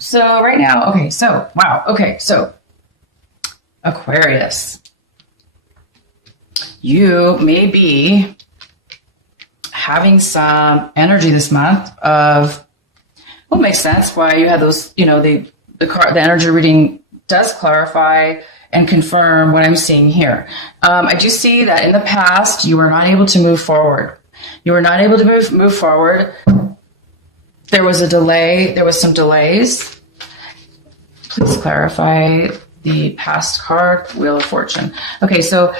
So right now, okay, so, wow, okay, so Aquarius, you may be having some energy this month of, well, it makes sense why you had those, the energy reading does clarify and confirm what I'm seeing here. I do see that in the past, you were not able to move forward. You were not able to move forward. There was a delay. There was some delays. Please clarify the past card, Wheel of Fortune. Okay, so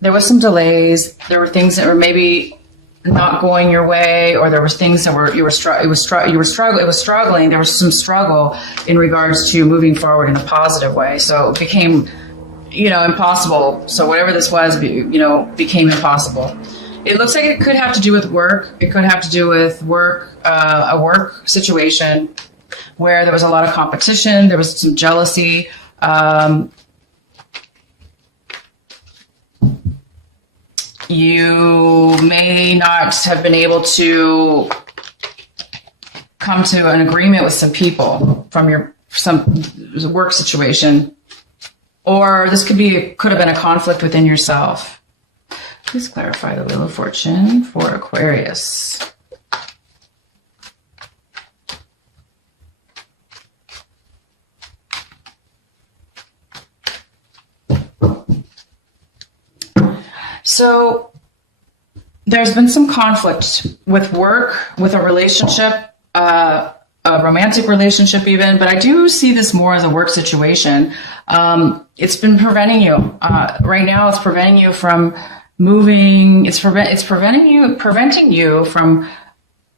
there was some delays. There were things that were maybe not going your way, or there was things that were struggling. There was some struggle in regards to moving forward in a positive way. So it became, impossible. So whatever this was, became impossible. It looks like it could have to do with work. It could have to do with work, a work situation where there was a lot of competition. There was some jealousy. You may not have been able to come to an agreement with some people from some work situation, or this could have been a conflict within yourself. Please clarify the Wheel of Fortune for Aquarius. So there's been some conflict with work, with a relationship, a romantic relationship even, but I do see this more as a work situation. It's been preventing you. Right now it's preventing you from moving. It's preventing you from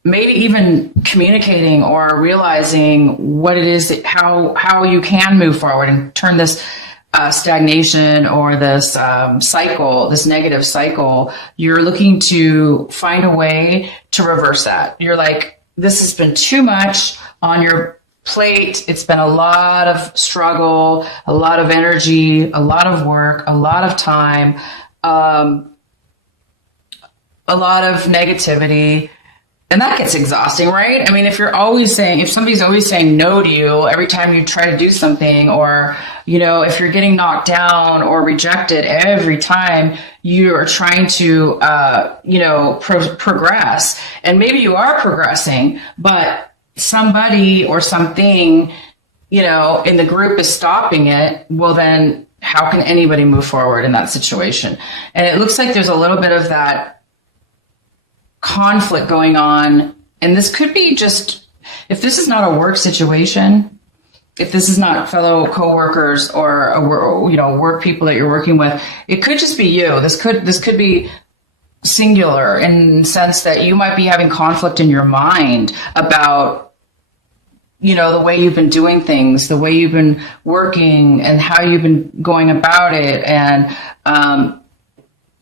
maybe even communicating or realizing what it is how you can move forward and turn this stagnation or this cycle, this negative cycle. You're looking to find a way to reverse that. You're like, this has been too much on your plate. It's been a lot of struggle, a lot of energy, a lot of work, a lot of time, a lot of negativity. And that gets exhausting, right? I mean, if somebody's always saying no to you every time you try to do something, or, if you're getting knocked down or rejected every time you are trying to, progress, and maybe you are progressing, but somebody or something, in the group is stopping it, well, then how can anybody move forward in that situation? And it looks like there's a little bit of that conflict going on. And this could be just, if this is not a work situation, if this is not fellow coworkers or work people that you're working with, it could just be you. This could be singular in the sense that you might be having conflict in your mind about, the way you've been doing things, the way you've been working and how you've been going about it. And,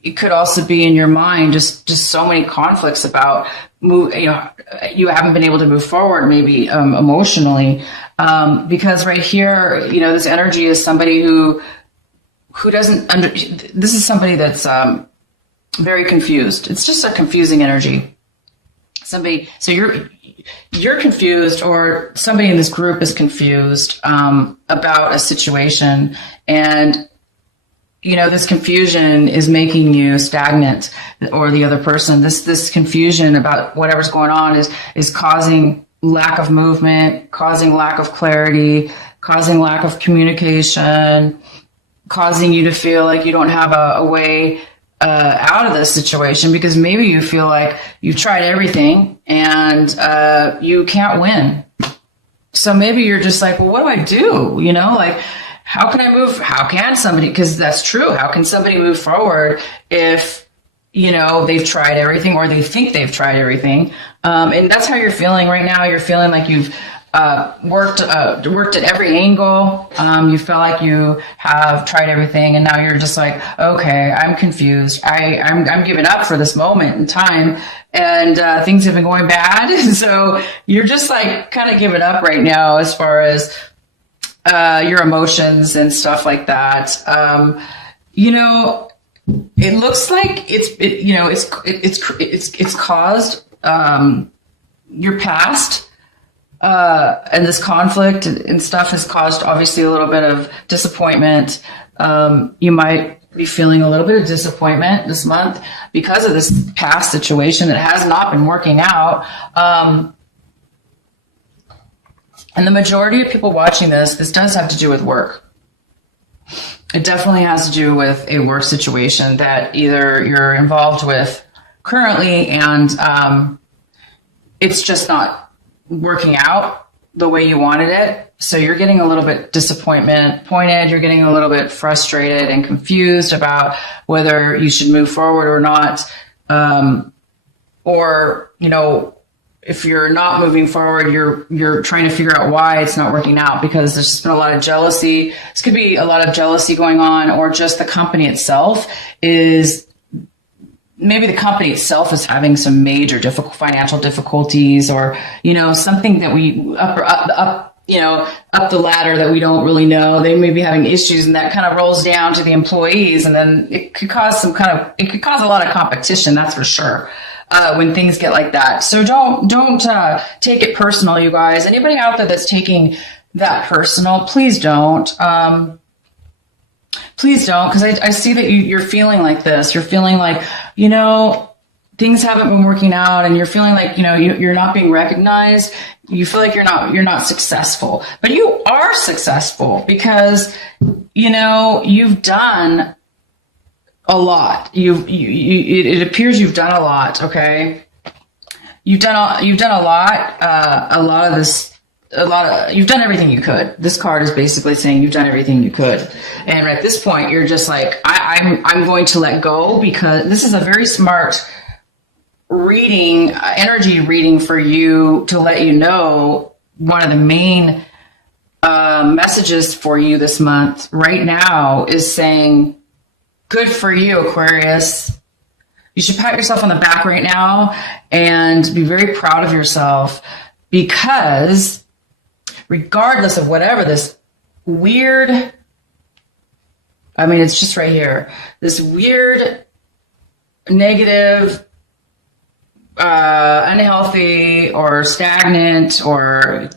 it could also be in your mind just so many conflicts about you haven't been able to move forward, maybe emotionally, because right here, this energy is somebody who doesn't this is somebody that's very confused. It's just a confusing energy. So you're confused, or somebody in this group is confused about a situation, and this confusion is making you stagnant, or the other person. This confusion about whatever's going on is causing lack of movement, causing lack of clarity, causing lack of communication, causing you to feel like you don't have a way out of this situation, because maybe you feel like you've tried everything and you can't win. So maybe you're just like, well, what do I do? How can I move? How can somebody, because that's true. How can somebody move forward if, they've tried everything, or they think they've tried everything? And that's how you're feeling right now. You're feeling like you've worked at every angle. You feel like you have tried everything, and now you're just like, okay, I'm confused. I'm giving up for this moment in time, and things have been going bad. So you're just like kind of giving up right now as far as your emotions and stuff like that. It looks like it's caused your past and this conflict and stuff has caused obviously a little bit of disappointment. You might be feeling a little bit of disappointment this month because of this past situation that has not been working out. And the majority of people watching this does have to do with work. It definitely has to do with a work situation that either you're involved with currently and it's just not working out the way you wanted it. So you're getting a little bit disappointed. You're getting a little bit frustrated and confused about whether you should move forward or not. Or, you know, if you're not moving forward, you're trying to figure out why it's not working out, because there's just been a lot of jealousy. This could be a lot of jealousy going on, or just the company itself is having some major financial difficulties, or, you know, something that we up the ladder that we don't really know. They may be having issues, and that kind of rolls down to the employees, and then it could cause a lot of competition. That's for sure. When things get like that. So don't take it personal, you guys. Anybody out there that's taking that personal, please don't. Please don't, because I see that you're feeling like this. You're feeling like, you know, things haven't been working out, and you're feeling like, you know, you're not being recognized. You feel like you're not successful, but you are successful because, you know, you've done a lot. It appears you've done a lot. Okay. You've done a lot. You've done everything you could. This card is basically saying you've done everything you could. And at this point, you're just like, I'm going to let go, because this is a very smart energy reading for you, to let you know one of the main messages for you this month right now is saying, good for you, Aquarius. You should pat yourself on the back right now and be very proud of yourself, because regardless of whatever this weird, I mean, it's just right here, this weird, negative, unhealthy or stagnant or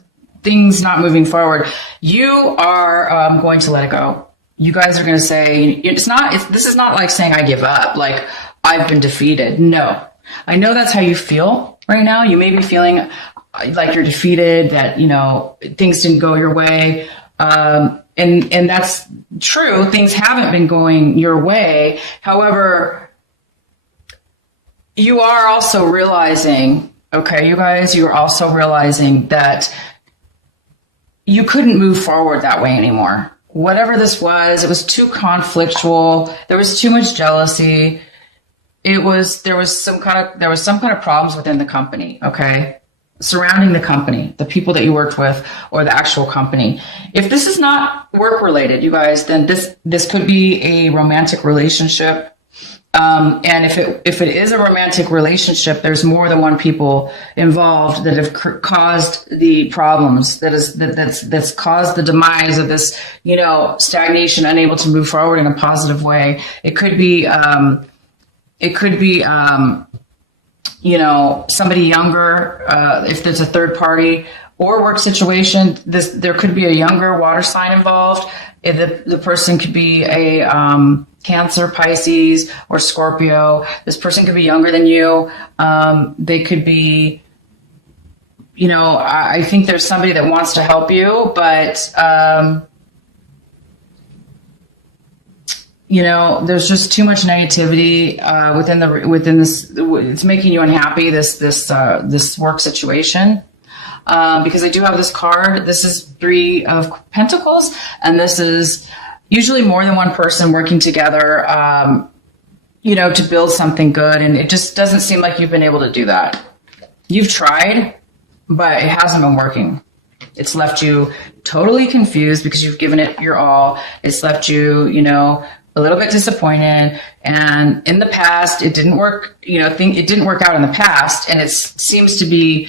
things not moving forward, you are going to let it go. You guys are going to say, this is not like saying I give up, like I've been defeated. No, I know that's how you feel right now. You may be feeling like you're defeated, that, you know, things didn't go your way. And that's true. Things haven't been going your way. However, you are also realizing, okay, you guys, you're also realizing that you couldn't move forward that way anymore. Whatever this was, it was too conflictual. There was too much jealousy. There was some kind of problems within the company, okay? Surrounding the company, the people that you worked with, or the actual company. If this is not work related, you guys, then this could be a romantic relationship. And if it is a romantic relationship, there's more than one people involved that have caused the problems, that's caused the demise of this, you know, stagnation, unable to move forward in a positive way. It could be, you know, somebody younger, if there's a third party or work situation, there could be a younger water sign involved. The person could be a, Cancer, Pisces, or Scorpio. This person could be younger than you. They could be, you know, I think there's somebody that wants to help you, but, you know, there's just too much negativity within this. It's making you unhappy, this work situation. Because I do have this card. This is 3 of Pentacles, and this is usually more than one person working together, you know, to build something good. And it just doesn't seem like you've been able to do that. You've tried, but it hasn't been working. It's left you totally confused because you've given it your all. It's left you, you know, a little bit disappointed. And in the past, it didn't work, you know, it didn't work out in the past. And it seems to be,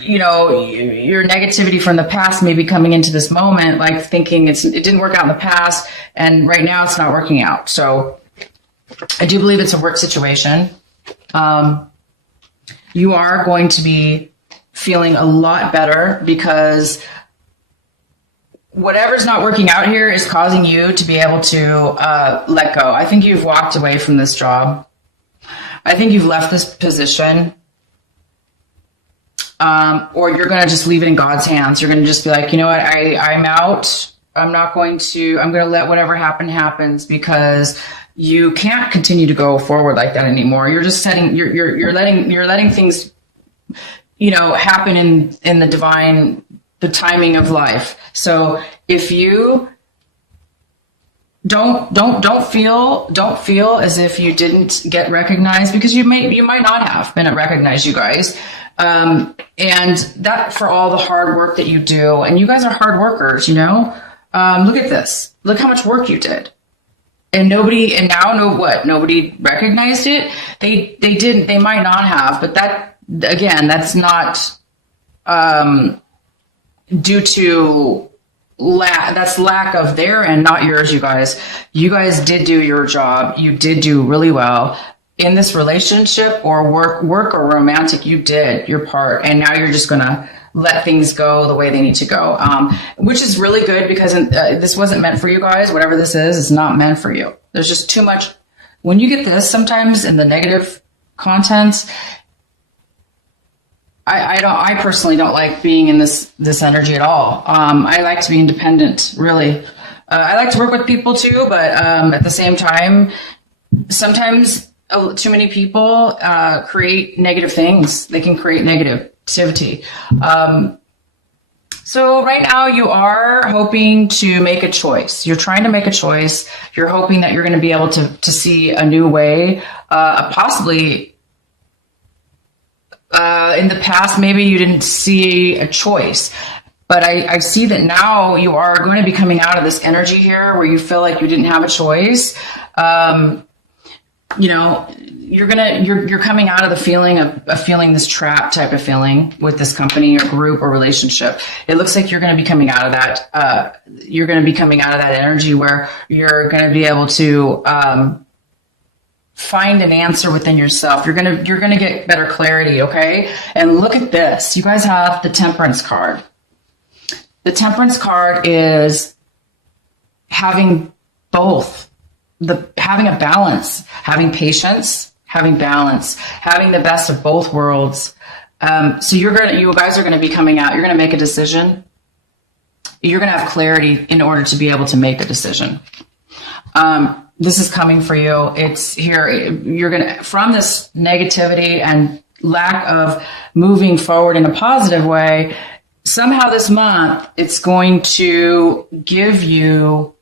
you know, your negativity from the past may be coming into this moment, like thinking it didn't work out in the past, and right now it's not working out. So I do believe it's a work situation. You are going to be feeling a lot better, because whatever's not working out here is causing you to be able to let go. I think you've walked away from this job. I think you've left this position. Or you're going to just leave it in God's hands. You're going to just be like, you know what, I'm out. I'm going to let whatever happens, because you can't continue to go forward like that anymore. You're just you're letting things, happen in the timing of life. So if you don't feel as if you didn't get recognized, because you might not have been recognized, you guys. And that for all the hard work that you do, and you guys are hard workers, look at this, look how much work you did, and nobody recognized it. They might not have, but that's not, due to lack of their end, not yours. You guys did do your job. You did do really well. In this relationship or work or romantic, you did your part, and now you're just going to let things go the way they need to go, which is really good, because this wasn't meant for you guys. Whatever this is, it's not meant for you. There's just too much. When you get this, sometimes in the negative contents, I personally don't like being in this energy at all. I like to be independent, really. I like to work with people too, but at the same time, sometimes too many people create negative things. They can create negativity. So right now you are hoping to make a choice. You're trying to make a choice. You're hoping that you're going to be able to see a new way, possibly in the past, maybe you didn't see a choice. But I see that now you are going to be coming out of this energy here where you feel like you didn't have a choice. You're coming out of the feeling of feeling this trap type of feeling with this company or group or relationship. It looks like you're going to be coming out of that. You're going to be coming out of that energy where you're going to be able to find an answer within yourself. You're going to get better clarity. Okay. And look at this. You guys have the Temperance card. The Temperance card is having both. Having a balance, having patience, having balance, having the best of both worlds. So you guys are going to be coming out. You're going to make a decision. You're going to have clarity in order to be able to make a decision. This is coming for you. It's here. You're going to, from this negativity and lack of moving forward in a positive way, somehow this month, it's going to give you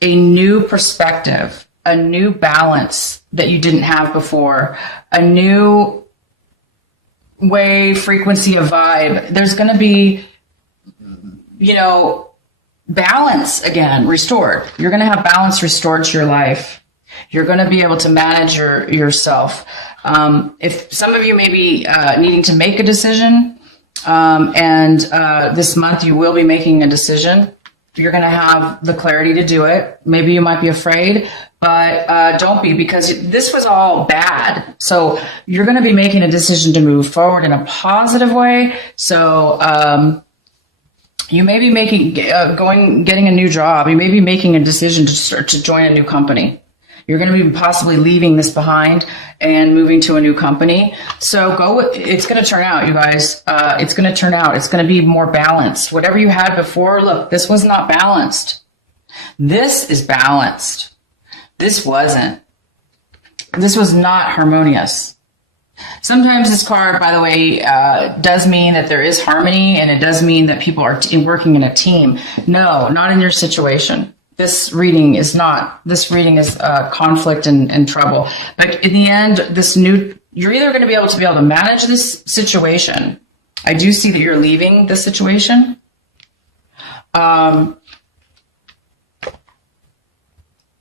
a new perspective, a new balance that you didn't have before, a new frequency of vibe. There's going to be, balance again restored. You're going to have balance restored to your life. You're going to be able to manage yourself. If some of you may be needing to make a decision, and this month you will be making a decision, you're going to have the clarity to do it. Maybe you might be afraid, but don't be, because this was all bad. So you're going to be making a decision to move forward in a positive way. So you may be getting a new job. You may be making a decision to join a new company. You're going to be possibly leaving this behind and moving to a new company. So it's going to turn out, you guys. It's going to turn out. It's going to be more balanced. Whatever you had before, look, this was not balanced. This is balanced. This wasn't. This was not harmonious. Sometimes this card, by the way, does mean that there is harmony, and it does mean that people are working in a team. No, not in your situation. This reading is not. This reading is conflict and trouble. But in the end, you're either going to be able to manage this situation. I do see that you're leaving this situation.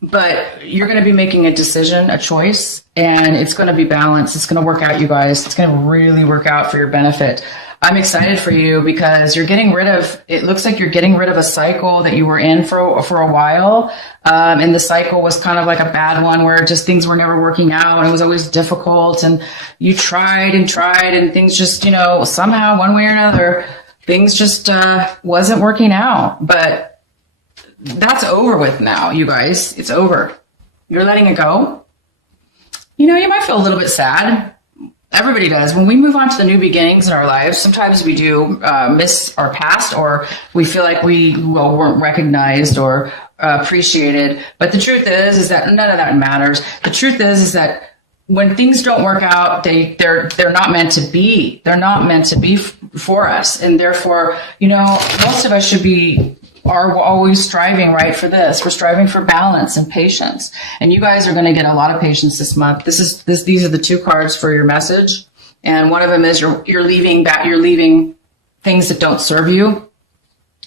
But you're going to be making a decision, a choice, and it's going to be balanced. It's going to work out, you guys. It's going to really work out for your benefit. I'm excited for you because you're getting rid of, it looks like you're getting rid of a cycle that you were in for a while. And the cycle was kind of like a bad one where just things were never working out and it was always difficult. And you tried and things just, somehow one way or another, things just wasn't working out. But that's over with now, you guys. It's over. You're letting it go. You might feel a little bit sad. Everybody does. When we move on to the new beginnings in our lives, sometimes we do miss our past, or we feel like we weren't recognized or appreciated. But the truth is that none of that matters. The truth is that when things don't work out, they're not meant to be. They're not meant to be for us, and therefore, most of us are always striving, right, for this. We're striving for balance and patience. And you guys are going to get a lot of patience this month. These are the 2 cards for your message. And one of them is you're leaving things that don't serve you.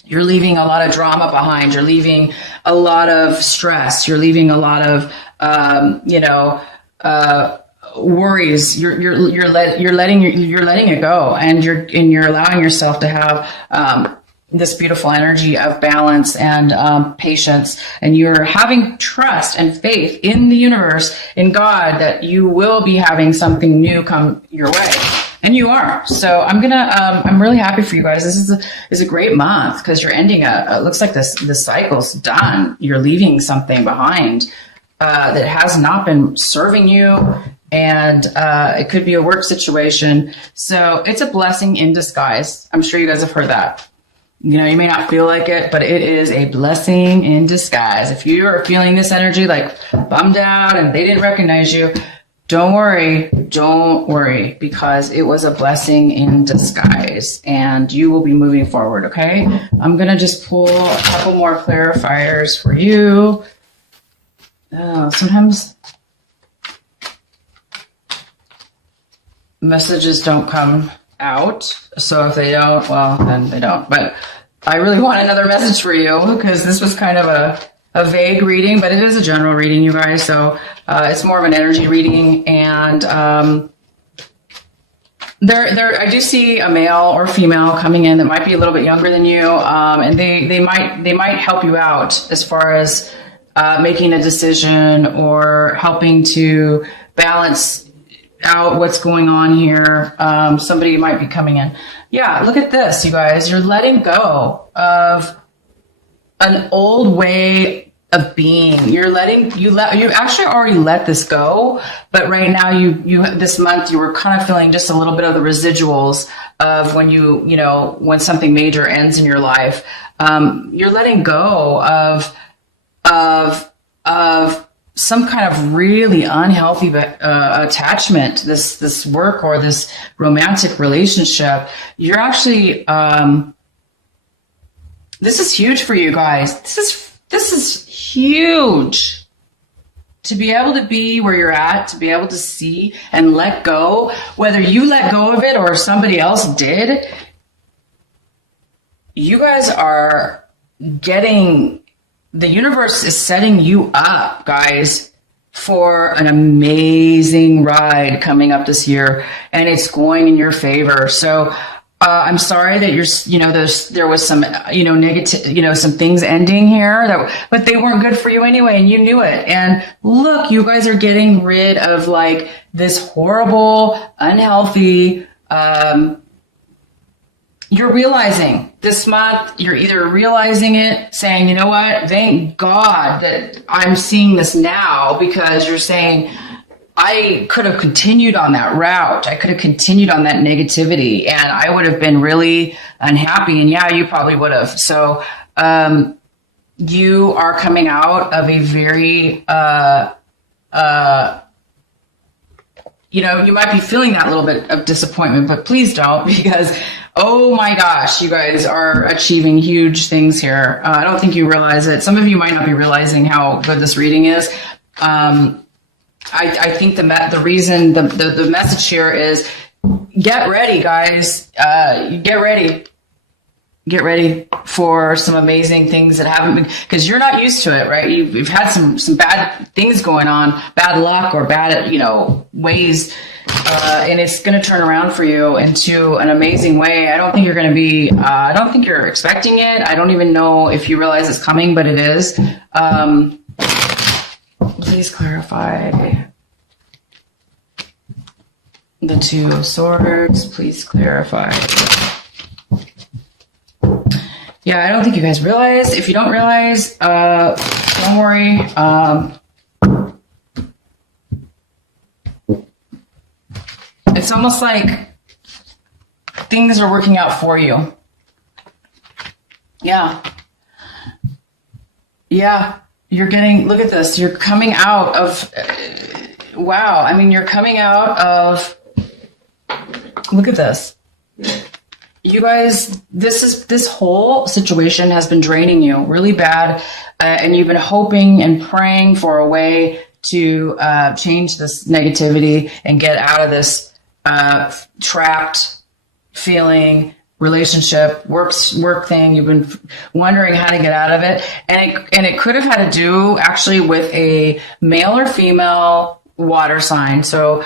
You're leaving a lot of drama behind. You're leaving a lot of stress. You're leaving a lot of, worries. You're letting it go, and you're allowing yourself to have, this beautiful energy of balance and patience, and you're having trust and faith in the universe, in God, that you will be having something new come your way, and you are. So I'm really happy for you guys. This is a great month because you're ending it looks like the cycle's done. You're leaving something behind that has not been serving you, and it could be a work situation. So it's a blessing in disguise. I'm sure you guys have heard that. You may not feel like it, but it is a blessing in disguise. If you are feeling this energy, like bummed out and they didn't recognize you, don't worry, because it was a blessing in disguise and you will be moving forward, okay? I'm going to just pull a couple more clarifiers for you. Sometimes messages don't come out. So if they don't, well, then they don't. But I really want another message for you because this was kind of a vague reading, but it is a general reading, you guys. So it's more of an energy reading. And I do see a male or female coming in that might be a little bit younger than you. And they might help you out as far as making a decision or helping to balance out what's going on here. Somebody might be coming in. Yeah, look at this, you guys. You're letting go of an old way of being. You actually already let this go, but right now you this month you were kind of feeling just a little bit of the residuals of when when something major ends in your life. You're letting go of some kind of really unhealthy attachment to this work or this romantic relationship. You're actually, this is huge for you guys. This is huge. To be able to be where you're at, to be able to see and let go, whether you let go of it or somebody else did, you guys are the universe is setting you up, guys, for an amazing ride coming up this year, and it's going in your favor. So I'm sorry that there was some, negative, some things ending here but they weren't good for you anyway, and you knew it. And look, you guys are getting rid of like this horrible, unhealthy, you're realizing this month, you're either realizing it, saying, you know what, thank God that I'm seeing this now, because you're saying, I could have continued on that route. I could have continued on that negativity and I would have been really unhappy. And yeah, you probably would have. So, you are coming out of a very, you might be feeling that little bit of disappointment, but please don't, because, oh my gosh, you guys are achieving huge things here. I don't think you realize it. Some of you might not be realizing how good this reading is. I think the reason, the message here is get ready, guys. Get ready for some amazing things that haven't been, because you're not used to it, right? You've had some bad things going on, bad luck or bad, ways. And it's going to turn around for you into an amazing way. I don't think you're going to be, I don't think you're expecting it. I don't even know if you realize it's coming, but it is. Please clarify the Two of Swords. Please clarify. Yeah, I don't think you guys realize. If you don't realize, don't worry. It's almost like things are working out for you. Yeah. Yeah. You're getting, look at this. You're coming out of, wow. I mean, you're coming out of, look at this. You guys, this whole situation has been draining you really bad. And you've been hoping and praying for a way to change this negativity and get out of this trapped feeling, relationship, work thing. You've been wondering how to get out of it. And it could have had to do actually with a male or female water sign. So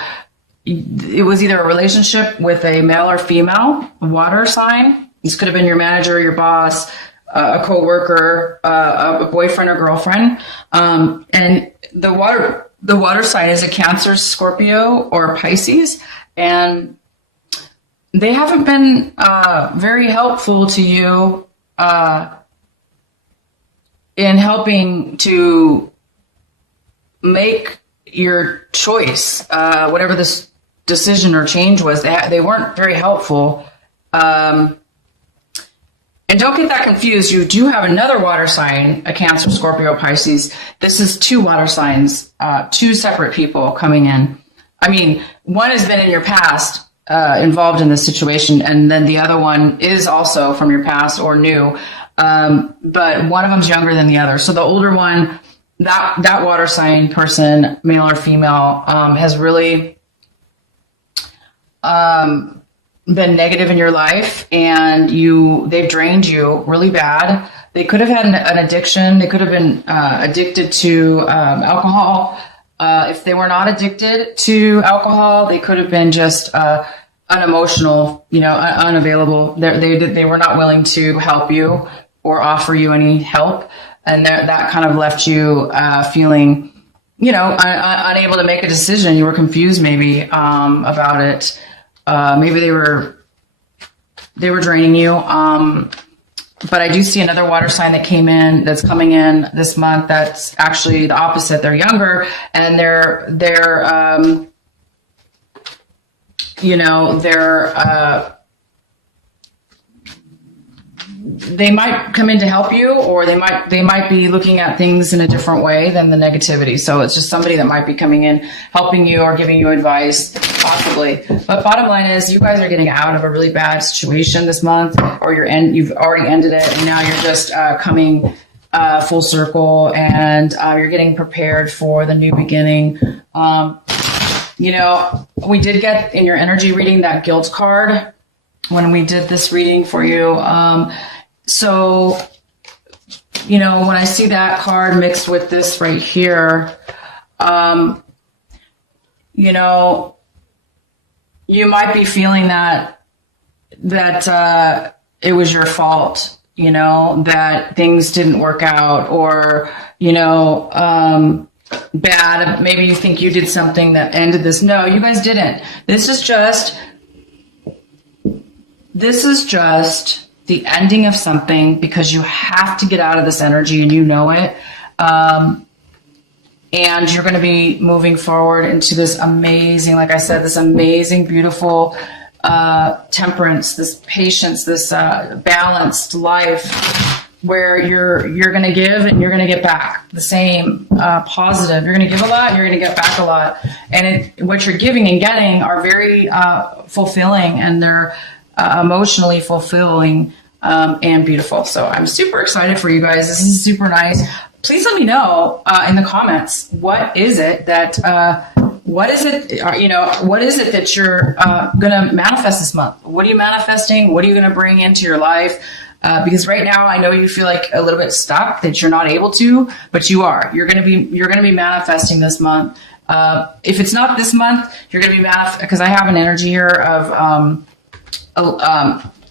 it was either a relationship with a male or female water sign. This could have been your manager, your boss, a coworker, a boyfriend or girlfriend. And the water sign is a Cancer, Scorpio, or Pisces. And they haven't been very helpful to you in helping to make your choice, whatever this decision or change was. They weren't very helpful. And don't get that confused. You do have another water sign, a Cancer, Scorpio, Pisces. This is two water signs, two separate people coming in. I mean, one has been in your past, involved in this situation, and then the other one is also from your past or new, but one of them's younger than the other. So the older one, that water sign person, male or female, has really been negative in your life, and they've drained you really bad. They could have had an addiction. They could have been addicted to alcohol. If they were not addicted to alcohol, they could have been just unemotional, unavailable. They were not willing to help you or offer you any help. And that kind of left you feeling, unable to make a decision. You were confused maybe about it. Maybe they were draining you. But I do see another water sign that's coming in this month. That's actually the opposite. They're younger, and they might come in to help you, or they might be looking at things in a different way than the negativity. So it's just somebody that might be coming in, helping you or giving you advice, possibly. But bottom line is, you guys are getting out of a really bad situation this month, or you've already ended it, and now you're just coming full circle, and you're getting prepared for the new beginning. We did get in your energy reading that guilt card when we did this reading for you. So, when I see that card mixed with this right here, you might be feeling that it was your fault, that things didn't work out, or, bad. Maybe you think you did something that ended this. No, you guys didn't. This is just the ending of something, because you have to get out of this energy, and you know it. And you're going to be moving forward into this amazing, like I said, this amazing, beautiful temperance, this patience, this balanced life, where you're going to give and you're going to get back the same, positive. You're going to give a lot, you're going to get back a lot. And what you're giving and getting are very fulfilling, and they're emotionally fulfilling and beautiful. So I'm super excited for you guys. This is super nice. Please let me know in the comments, what is it that you're going to manifest this month? What are you manifesting? What are you going to bring into your life? Because right now I know you feel like a little bit stuck, that you're not able to, but you are. You're going to be manifesting this month. If it's not this month, you're going to be because I have an energy here of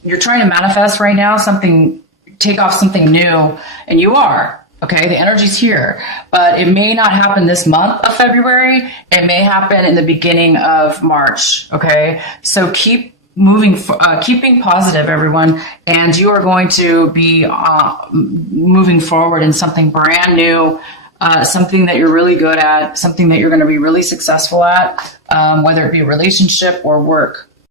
you're trying to manifest right now something, take off something new, and you are. Okay, the energy's here, but it may not happen this month of February. It may happen in the beginning of March. Okay, so keep keeping positive, everyone, and you are going to be moving forward in something brand new, something that you're really good at, something that you're going to be really successful at, whether it be a relationship or work.